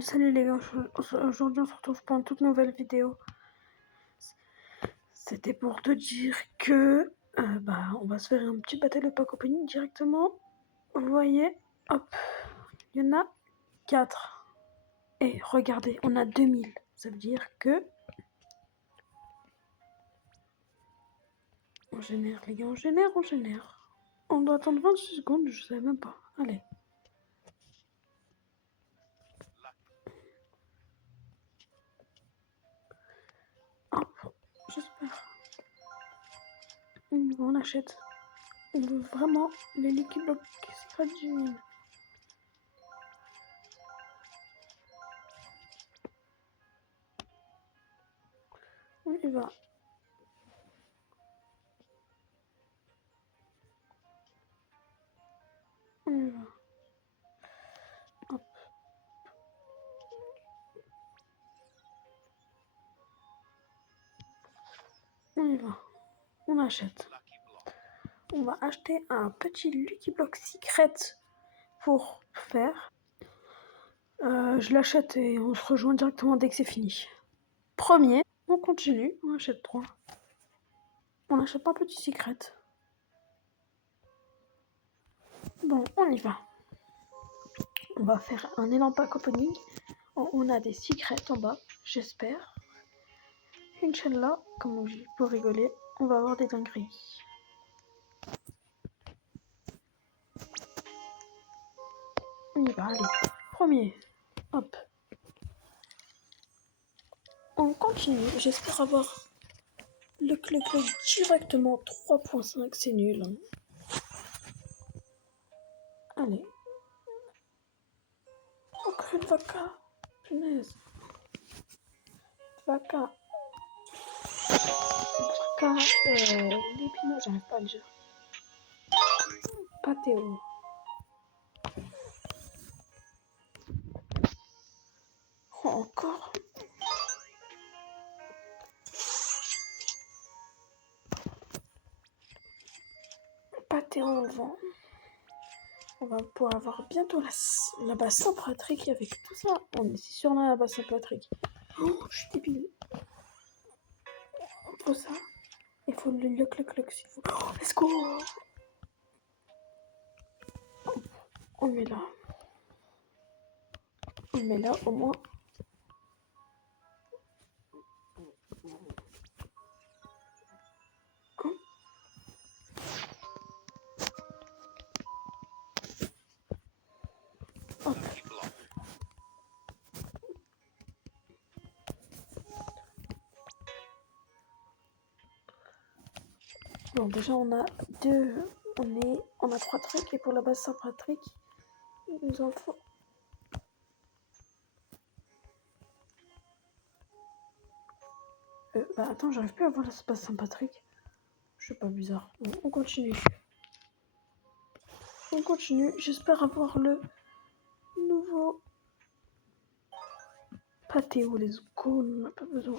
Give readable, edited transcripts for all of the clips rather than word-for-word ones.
Salut les gars, aujourd'hui on se retrouve pour une toute nouvelle vidéo. C'était pour te dire que on va se faire un petit battle de pack opening directement. Vous voyez, hop, il y en a 4. Et regardez, on a 2000. Ça veut dire que on génère les gars, on génère. On doit attendre 26 secondes, je sais même pas. Allez. Hop, j'espère. On achète. On veut vraiment les Lucky Block Secret Genuine. On y va. On y va. Hop. On y va. On achète. On va acheter un petit Lucky Block Secret pour faire. Je l'achète et on se rejoint directement dès que c'est fini. Premier, on continue, on achète 3. On achète pas un petit secret. Bon, on y va. On va faire un élan pack opening. On a des secrets en bas, j'espère. Inch'Allah, comme pour rigoler, on va avoir des dingueries. On y va, allez. Premier, hop. On continue, j'espère avoir le club directement 3.5, c'est nul. Hein. Allez. Encore une vaca. Punaise. Vaca. Vaca. L'épineux, j'arrive pas à le dire. Patéo. Oh, encore. Patéo en vent. On va pouvoir avoir bientôt la base Saint-Patrick avec tout ça. On est sûr là la base Saint-Patrick. Oh, je suis débile. Il faut ça. Il faut le cloc s'il faut. Oh, let's go. On le met là. On le met là au moins. Hop. Bon, déjà on a on a 3 trucs et pour la base Saint-Patrick, il nous en faut. Attends, j'arrive plus à voir la base Saint-Patrick. Je sais pas, bizarre. Bon, on continue. On continue. J'espère avoir le nouveau Patéo, les go, on n'a pas besoin.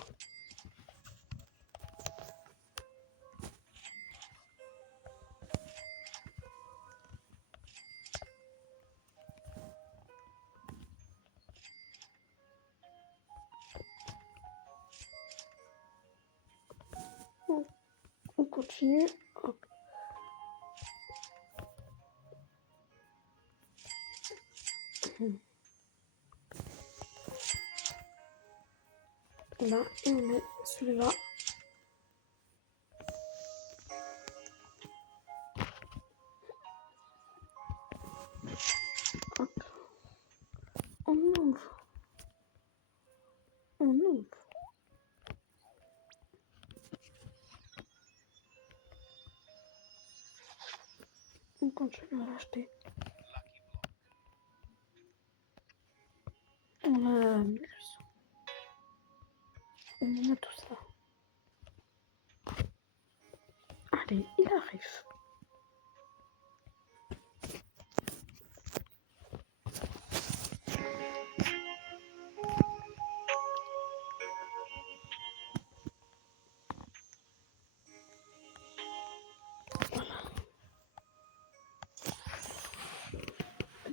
On continue. Hop. Là, et on met celui-là. Hop. On ouvre. On ouvre. On continue à l'acheter. On a 1800. On a tout ça. Allez, il arrive.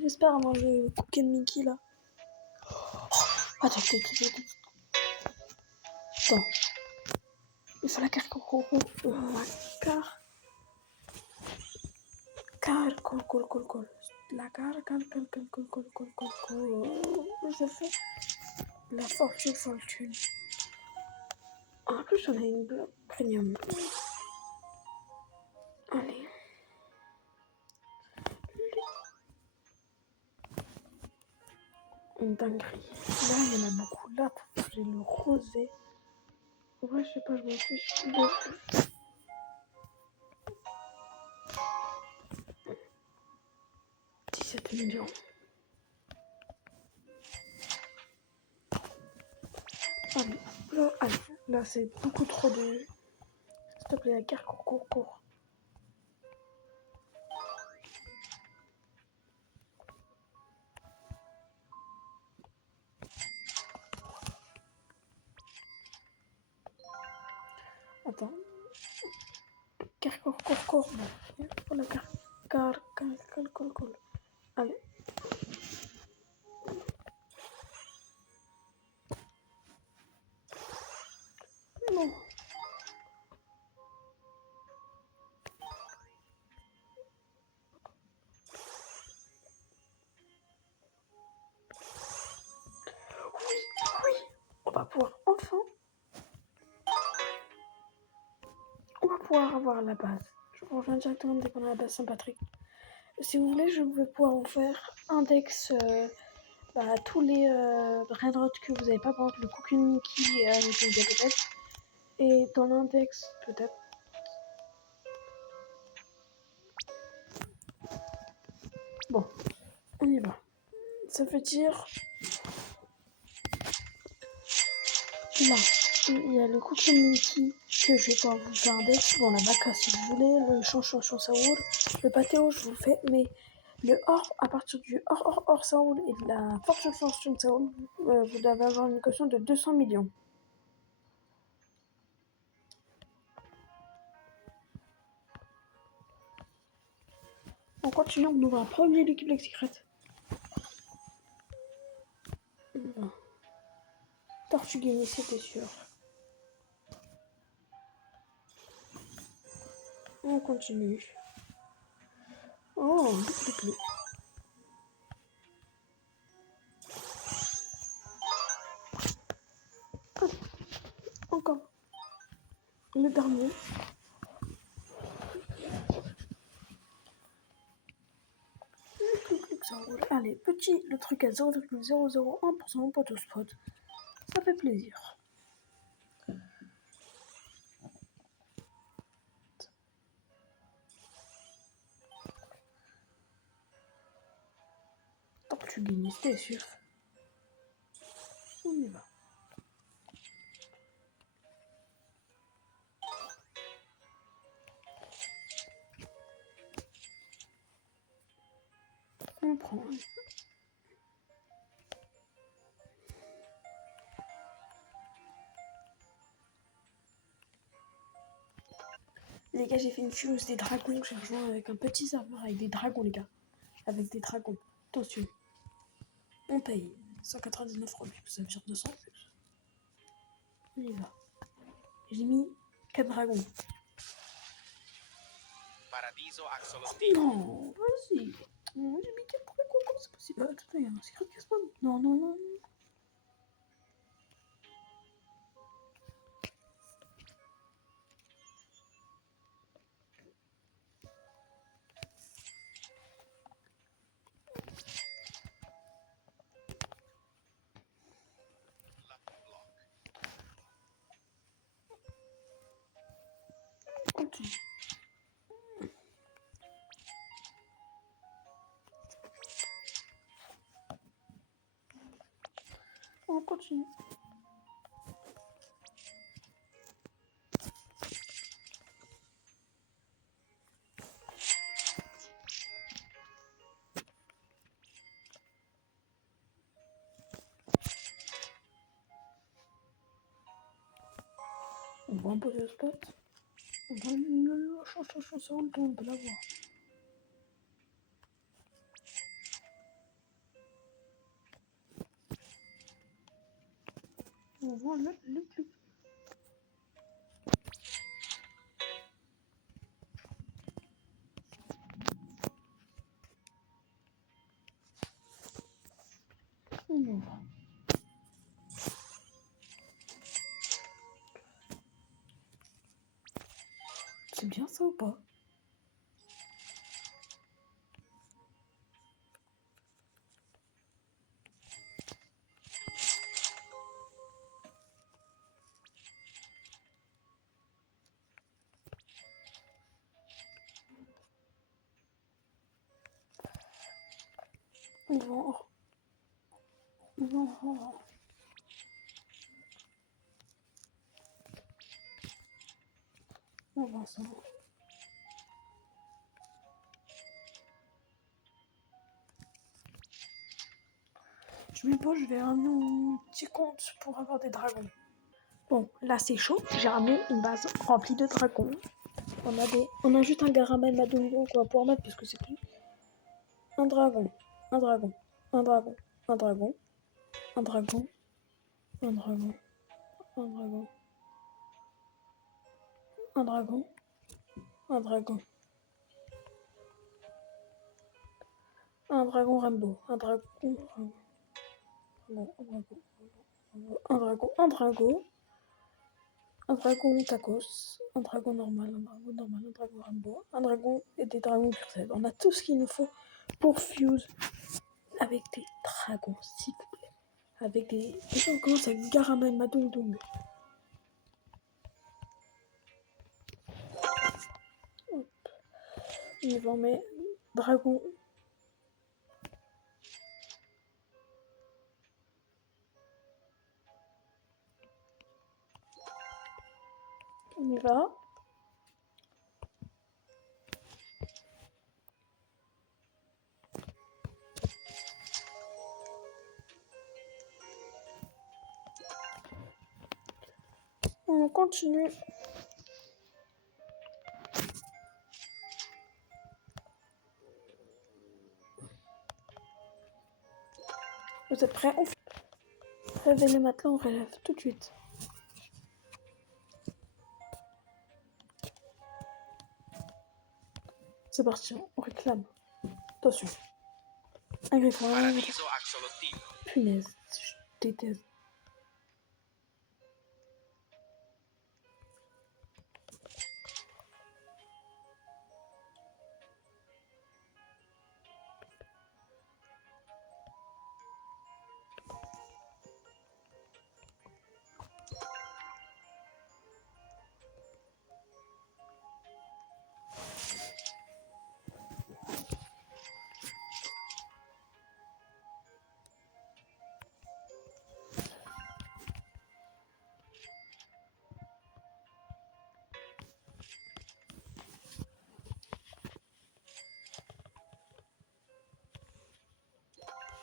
J'espère avoir le Cookie Mickey là. Attends. Attends. Il faut la carte coco. La carte. Col. La carte, col. Je fais la fortune. En plus, on a une bloc premium. Allez. Une dinguerie. Là, il y en a beaucoup. Là, j'ai le rosé. Ouais, je sais pas, je m'en fiche. 17 millions. Allez, là, c'est beaucoup trop de... S'il te plaît, la carte court. Attends. Carte court. Bon. Pour la carte. Col. Allez. Non. Oui. On va pouvoir enfin... On va pouvoir avoir la base. Je reviens directement dès qu'on a la base Saint-Patrick. Si vous voulez, je vais pouvoir vous faire index tous les brainrots que vous n'avez pas, par exemple le Cookie Mickey avec le diabète. Et dans l'index, peut-être. Bon, on y va. Ça veut dire... Là, il y a le Cookie Mickey que je vais pouvoir vous faire index. Bon, la vaca si vous voulez, le chanchon Saoul, le pâtéo je vous le fais, mais le or, à partir du or Saoul et de la force chanchon Saoul, vous devez avoir une caution de 200 millions. On continue, on ouvre un premier Lucky Black Secret. Tortugini, c'était sûr. On continue. Oh, Lucky. Encore. Le dernier. Ça roule. Allez, petit, le truc à 0,001% pour tout spot. Ça fait plaisir. Tortugini, c'était sûr. On y va. On prend. Les gars, j'ai fait une fuse des dragons. J'ai rejoint avec un petit serveur avec des dragons, les gars. Avec des dragons. Attention. On paye 199 Robux. Ça veut dire 200 plus. On y va. J'ai mis 4 dragons. Non, vas-y. Non, j'ai mis 4 dragons. Comment c'est possible? Attends, il y a un secret qui spawn. Non. Continue. On continue. On va un peu le spot. On va le chanson, on peut l'avoir. On voit le club. On ouvre. C'est bien ça ou pas? On va ça. Je me pose, je vais ramener mon petit compte pour avoir des dragons. Bon, là c'est chaud. J'ai ramené une base remplie de dragons. On a juste un Garamel Madongo qu'on va pouvoir mettre parce que c'est plus. Un dragon, un dragon, un dragon, un dragon, un dragon, un dragon, un dragon, un dragon, un dragon, un dragon Rainbow, un dragon, un dragon, un dragon, un dragon tacos, un dragon normal, un dragon Rainbow, un dragon et des dragons cursed. On a tout ce qu'il nous faut pour fuse avec des dragons, s'il vous plaît. Avec des. Déjà, on commence avec Garamel Madong. On va en mettre dragon. On y va. On continue. Vous êtes prêts? On réveille le matelas, on relève tout de suite. C'est parti, on réclame. Attention. Un griffon. Punaise, je déteste.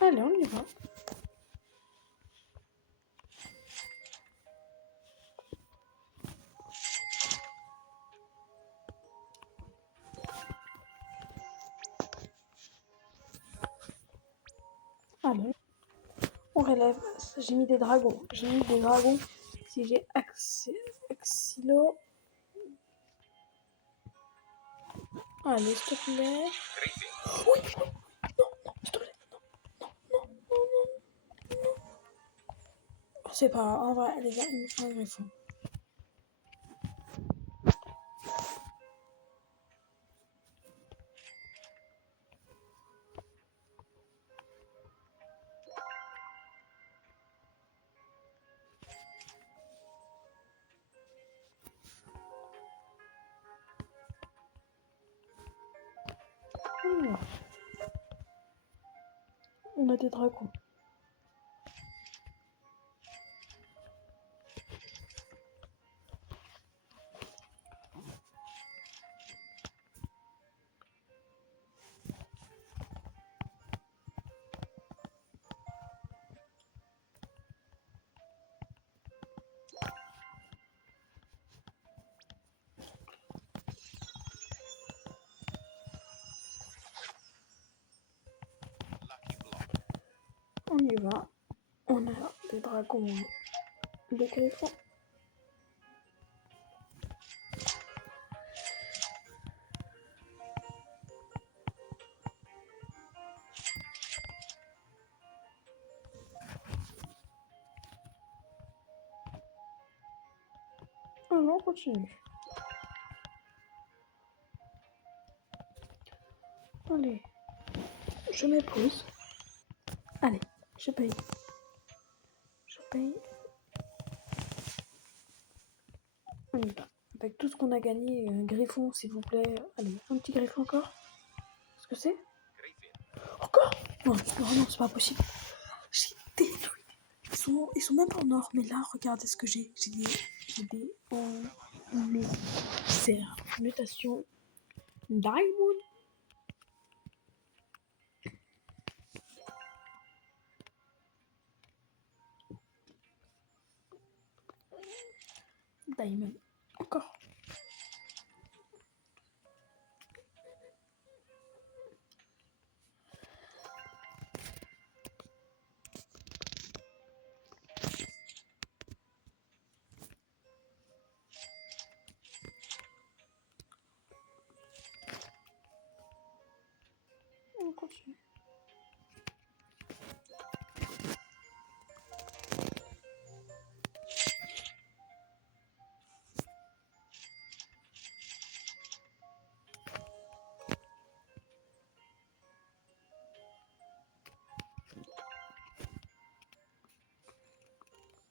Allez, on y va. Allez. On relève. J'ai mis des dragons. Si j'ai Axilo. Allez, s'il te plaît. Oui, oui. Non, s'il te plaît. Non. C'est pas grave. En vrai, les gars, il me faut un griffon. On a des dragons. On y va. On a des dragons Le griffon. Alors, on continue. Allez, je m'épouse. Allez, je paye. Je paye. On y va. Avec tout ce qu'on a gagné, griffon, s'il vous plaît. Allez, un petit griffon encore. Qu'est-ce que c'est? Encore? Non, non, c'est pas possible. J'ai détruit. Ils sont même pas en or. Mais là, regardez ce que j'ai. J'ai des en serre. Mutation Diamond. Diamond. Encore. On continue.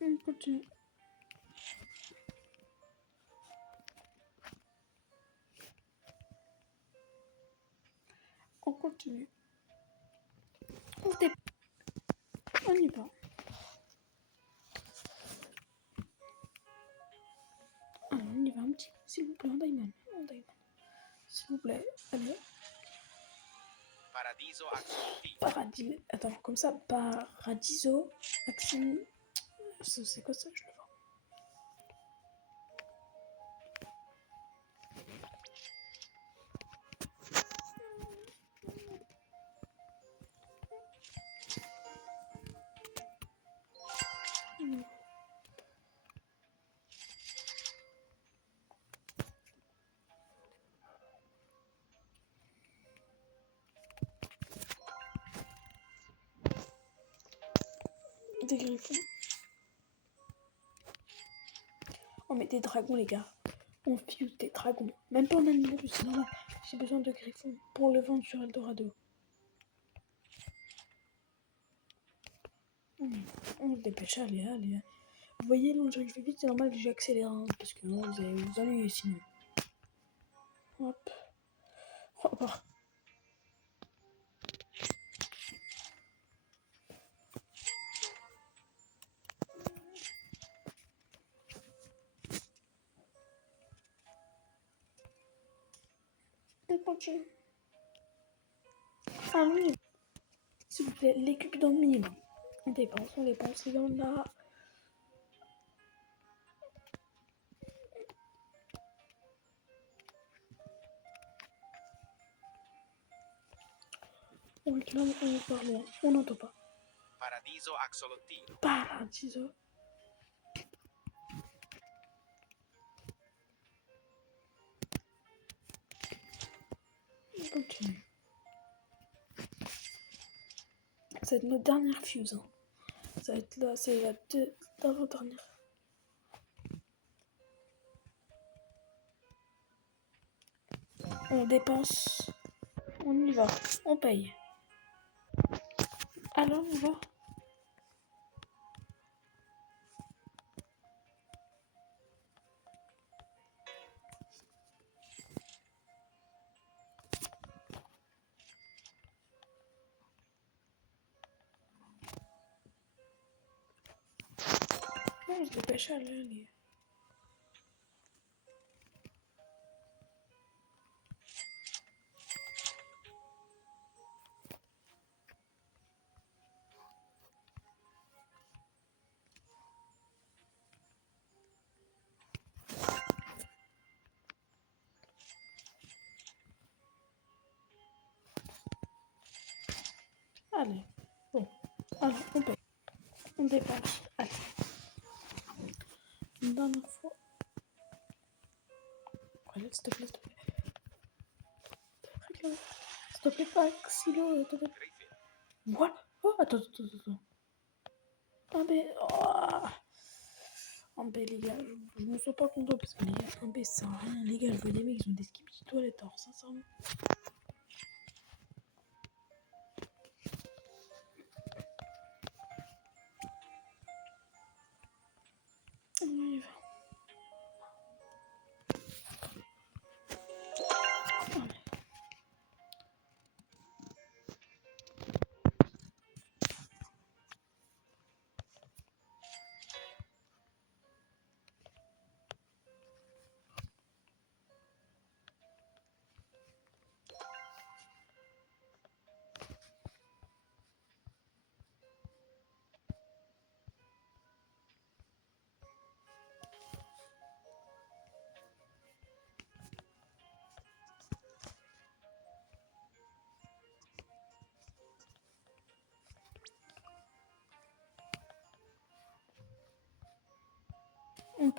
On continue. On continue. On se dépêche. On y va. Alors, on y va un petit. S'il vous plaît, un diamond. Un diamond. S'il vous plaît. Allez. Paradis. Attends, comme ça. Paradiso. Axine. C'est quoi ça? Je le vois. Des griffons. On met des dragons, les gars. On fuse des dragons. Même pas en animaux, c'est normal. J'ai besoin de griffons pour le vendre sur Eldorado. On se dépêche, allez, allez. Vous voyez, là, je vais vite, c'est normal que j'accélère, hein, parce que non, vous allez vous ennuyer sinon. Hop. Hop. On continue. Ah oui. S'il vous plaît, les cupidons de minimum. On dépense, il y en a. On réclame, on parle loin. On n'entend pas. Paradiso Axolottino. Paradiso. On continue. Ça va être notre dernière fuse. Hein. Ça va être là, c'est la dernière. On dépense. On y va. On paye. Alors, on y va. On se dépêche, allez. Allez. Bon. Alors, on paye. On dépense. Allez. une dernière fois. Ouais, s'il te plaît, s'il te plaît. S'il te plaît, pas Xilo, s'il te plaît. Voilà. Oh, attends. Ah, mais. Oh, mais les gars, je me sens pas content parce que les gars, un B, ça sert à rien. Les gars, je vois des mecs, ils ont des skis petites toilettes, alors sincèrement.